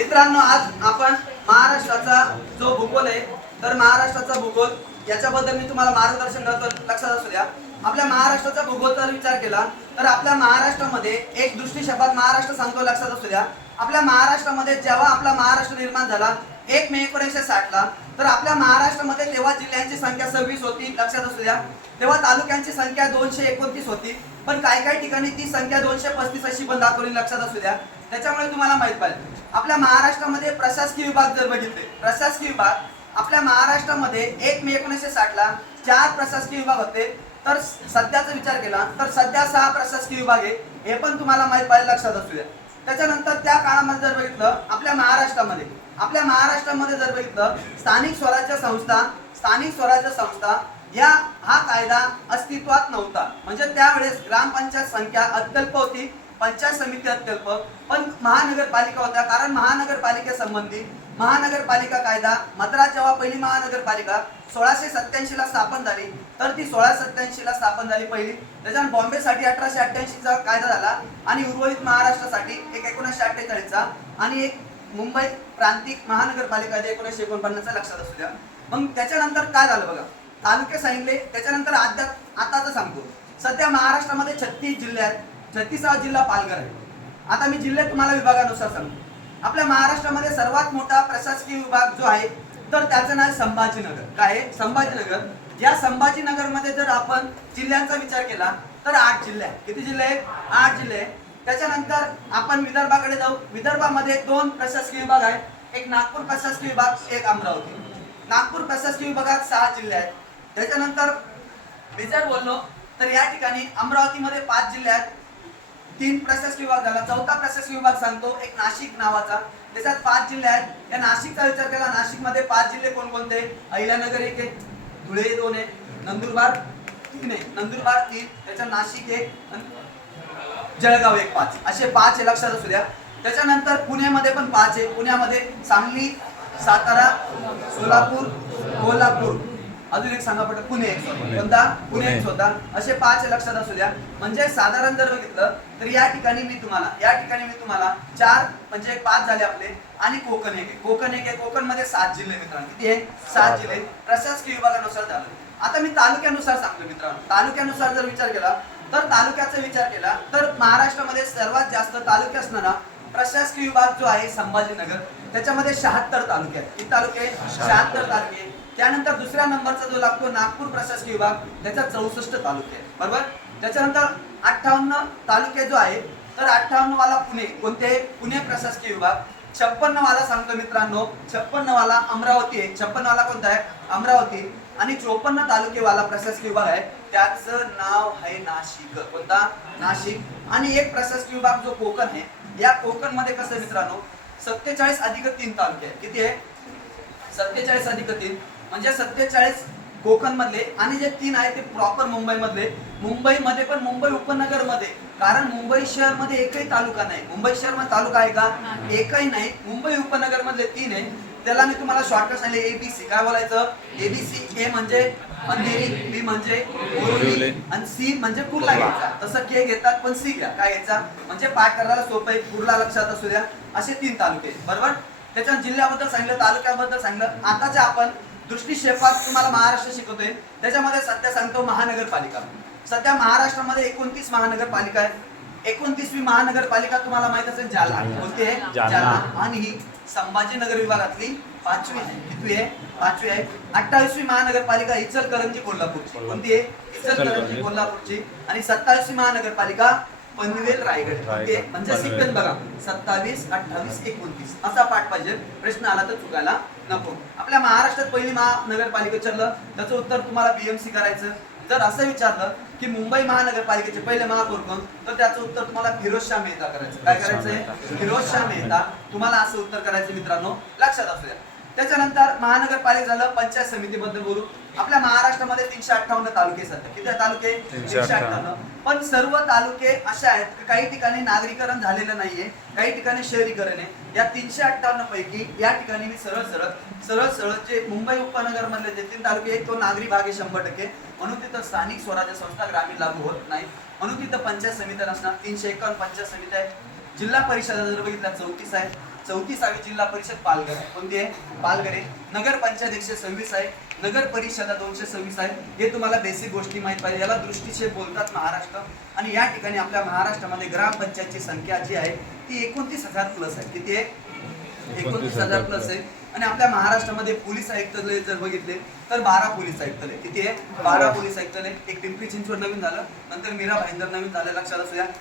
मित्रांनो आज आपण महाराष्ट्राचा जो भूगोल आहे तर महाराष्ट्राचा भूगोल याच्याबद्दल मी तुम्हाला मार्गदर्शन करतो लक्षात असू द्या. आपल्या महाराष्ट्राचा भूगोल जर विचार केला तर आपल्या महाराष्ट्रामध्ये एक दृष्टी शब्दात महाराष्ट्र सांगतो लक्षात असू द्या. आपल्या महाराष्ट्रामध्ये जेव्हा आपला महाराष्ट्र निर्माण झाला एक मे एकोणीसशे साठला तर आपल्या महाराष्ट्रामध्ये तेव्हा जिल्ह्यांची संख्या सव्वीस होती लक्षात असू द्या. तेव्हा तालुक्यांची संख्या दोनशे एकोणतीस होती पण काही काही ठिकाणी ती संख्या दोनशे पस्तीस अशी पण दाखवली लक्षात असू द्या. त्याच्यामुळे तुम्हाला माहीत पाहिजे. आपल्या महाराष्ट्रामध्ये प्रशासकीय विभाग जर बघितले प्रशासकीय विभाग आपल्या महाराष्ट्रामध्ये एक मे एकोणीसशे साठला चार प्रशासकीय विभाग होते. तर सध्याचा विचार केला तर सध्या सहा प्रशासकीय विभाग आहे हे पण तुम्हाला माहीत पाहिजे लक्षात असू द्या. त्याच्यानंतर त्या काळामध्ये जर बघितलं आपल्या महाराष्ट्रामध्ये आपल्या महाराष्ट्रामध्ये जर बघितलं स्थानिक स्वराज्य संस्था स्थानिक स्वराज्य संस्था या हा कायदा अस्तित्वात नव्हता. म्हणजे त्यावेळेस ग्रामपंचायत संख्या अत्यल्प होती. पंचायत समिती अत्यल्प पण महानगरपालिका होत्या. कारण महानगरपालिकेसंबंधी महानगरपालिका कायदा मद्रास जेव्हा पहिली महानगरपालिका सोळाशे सत्याऐंशी ला स्थापन झाली तर ती सोळाशे सत्याऐंशी ला स्थापन झाली पहिली. त्याच्यानंतर बॉम्बेसाठी अठराशे अठ्ठ्याऐंशीचा कायदा झाला आणि उर्वरित महाराष्ट्रासाठी एक एकोणीसशे अठ्ठेचाळीसचा आणि एक मुंबई प्रांतिक महानगरपालिका आहे एकोणीसशे एकोणपन्नासचा लक्षात असू द्या. मग त्याच्यानंतर काय झालं बघा? तालुके सांगितले. त्याच्यानंतर आता आताच सांगतो. सध्या महाराष्ट्रामध्ये छत्तीस जिल्ह्यात छत्तीसावा जिल्हा पालघर आहे. आता मी जिल्हे तुम्हाला विभागानुसार सांगतो. आपल्या महाराष्ट्रामध्ये सर्वात मोठा प्रशासकीय विभाग जो आहे तर त्याचं नाव संभाजीनगर. काय आहे? संभाजीनगर. या संभाजीनगरमध्ये जर आपण जिल्ह्यांचा विचार केला तर आठ जिल्हे आहेत. किती जिल्हे आहेत? आठ जिल्हे आहेत. त्याच्यानंतर आपण विदर्भाकडे जाऊ. विदर्भामध्ये दोन प्रशासकीय विभाग आहेत. एक नागपूर प्रशासकीय विभाग एक अमरावती. नागपूर प्रशासकीय विभागात सहा जिल्हे आहेत. त्याच्यानंतर मी जर बोललो तर या ठिकाणी अमरावतीमध्ये पाच जिल्हे आहेत. तीन प्रशासकीय विभाग झाला. चौथा प्रशासकीय विभाग सांगतो एक नाशिक नावाचा. त्याच्यात पाच जिल्हे आहेत. या नाशिकचा विचार केला नाशिकमध्ये पाच जिल्हे कोणकोणते? अहिल्यानगर एक आहे धुळे दोन आहे नंदुरबार तीन आहे. नंदुरबार तीन त्याच्या नाशिक एक जळगाव एक पाच. असे पाच आहे लक्षात असू द्या. त्याच्यानंतर पुण्यामध्ये पण पाच आहे. पुण्यामध्ये सांगली सातारा सोलापूर कोल्हापूर. अजून एक सांगा पडलं पुणे एक कोणता? पुणे एक होता. असे पाच लक्षात असू द्या. म्हणजे साधारण जर बघितलं तर या ठिकाणी मी तुम्हाला या ठिकाणी मी तुम्हाला चार म्हणजे पाच झाले आपले आणि कोकण एक आहे. कोकण एक आहे कोकणमध्ये सात जिल्हे मित्रांनो. किती आहे सात जिल्हे प्रशासकीय विभागानुसार झालं आता मी तालुक्यानुसार सांगतो मित्रांनो. तालुक्यानुसार जर विचार केला तर तालुक्याचा विचार केला तर महाराष्ट्रामध्ये सर्वात जास्त तालुके असणारा प्रशासकीय विभाग जो आहे संभाजीनगर. त्याच्यामध्ये शहात्तर तालुके आहेत. किती तालुके शहात्तर. तालुके त्यानंतर दुसऱ्या नंबरचा जो लागतो नागपूर प्रशासकीय विभाग त्याचा चौसष्ट तालुके आहे बरोबर? त्याच्यानंतर अठ्ठावन्न तालुके जो आहे तर अठ्ठावन्न वाला पुणे. कोणते? पुणे प्रशासकीय विभाग. छप्पन्न वाला सांगतो मित्रांनो. छप्पन्न वाला अमरावती आहे. छप्पन्न वाला कोणता आहे? अमरावती. आणि चोपन्न तालुकेवाला प्रशासकीय विभाग आहे. त्याचं नाव आहे नाशिक. कोणता? नाशिक. आणि एक प्रशासकीय विभाग जो कोकण आहे या कोकणमध्ये कसं मित्रांनो? सत्तेचाळीस अधिक तीन तालुके आहेत. किती आहे? सत्तेचाळीस अधिक तीन. म्हणजे सत्तेचाळीस कोकण मधले आणि जे तीन आहे ते प्रॉपर मुंबई मधले मुंबईमध्ये पण मुंबई उपनगरमध्ये कारण मुंबई शहरमध्ये एकही तालुका नाही. मुंबई शहरमध्ये तालुका आहे का? एकही नाही. मुंबई उपनगर मधले तीन आहे. त्याला मी तुम्हाला शॉर्टकट सांगले एबीसी काय बोलायचं? एबीसी ए म्हणजे अंधेरी बी म्हणजे बोरिवली आणि सी म्हणजे कुर्ला घ्यायचा. तसं के घेतात पण सी घ्या. काय घ्यायचा? म्हणजे पाठ करायला सोपं आहे. कुर्ला लक्षात असू द्या. असे तीन तालुके आहेत, बरोबर? त्याच्या जिल्ह्याबद्दल सांगितलं तालुक्याबद्दल सांगितलं. आताचे आपण दृष्टिक्षेपात तुम्हाला महाराष्ट्र शिकवतोय. त्याच्यामध्ये सध्या सांगतो महानगरपालिका. सध्या महाराष्ट्रामध्ये एकोणतीस महानगरपालिका आहे एकोणतीसवी महानगरपालिका तुम्हाला माहीत असेल जालना. कोणती आहे? जालना. आणि ही संभाजीनगर विभागातली पाचवी आहे कितवी आहे? पाचवी आहे. अठ्ठावीसवी महानगरपालिका इचलकरंजी कोल्हापूरची. कोणती आहे? इचलकरंजी. कोल्हापूरची. आणि सत्तावीसवी महानगरपालिका पनवेल रायगड. आहे? म्हणजे. सिक्वेन्स बघा. सत्तावीस अठ्ठावीस एकोणतीस. असा पाठ पाहिजे. प्रश्न आला तर चुकायला नको. आपल्या महाराष्ट्रात पहिली महानगरपालिका चाललं त्याचं उत्तर तुम्हाला बीएमसी करायचं. जर असं विचारलं की मुंबई महानगरपालिकेचे पहिले महापौर कोण तर त्याचं उत्तर तुम्हाला फिरोजशाह मेहता करायचं. काय करायचंय? मेहता. फिरोजशाह मेहता. तुम्हाला असं उत्तर करायचं मित्रांनो. लक्षात असू द्या. त्याच्यानंतर महानगरपालिका झालं पंचायत समितीबद्दल बोलू. आपल्या महाराष्ट्रामध्ये तीनशे अठ्ठावन्न तालुके सध्या. किती तालुके? तीनशे अठ्ठावन्न. पण सर्व तालुके असे आहेत की काही ठिकाणी नागरीकरण झालेलं नाहीये काही ठिकाणी शहरीकरण आहे. या तीनशे अठ्ठावन्न पैकी या ठिकाणी मी सरळ सरळ सरळ सरळ जे मुंबई उपनगर मधले जे तीन तालुके आहेत तो नागरी भाग आहे शंभर टक्के. म्हणून तिथं स्थानिक स्वराज्य संस्था ग्रामीण लागू होत नाही. म्हणून तिथं पंचायत समित्या नसणार. तीनशे एकावन्न पंचायत समित्या आहेत. जिल्हा परिषदा जर बघितल्या चौतीस आहे चौतीसावी जिल्हा परिषद पालघर आहे. कोणती आहे? पालघर आहे. नगर पंचायत एकशे सव्वीस आहे. नगर परिषदा दोनशे सव्वीस आहे. हे तुम्हाला बेसिक गोष्टी माहीत पाहिजे. याला दृष्टीचे बोलतात महाराष्ट्र. आणि या ठिकाणी आपल्या महाराष्ट्रामध्ये ग्रामपंचायतची संख्या जी आहे ती एकोणतीस हजार प्लस आहे. किती आहे? एकोणतीस हजार प्लस आहे. आणि आपल्या महाराष्ट्रामध्ये पोलीस आयुक्तालय जर बघितले तर बारा पोलीस आयुक्तालय. किती आहे? बारा पोलीस आयुक्तालय. एक पिंपरी चिंचवड नवीन झालं. नंतर मीरा भाईंदर नवीन झालं लक्षात असू द्या.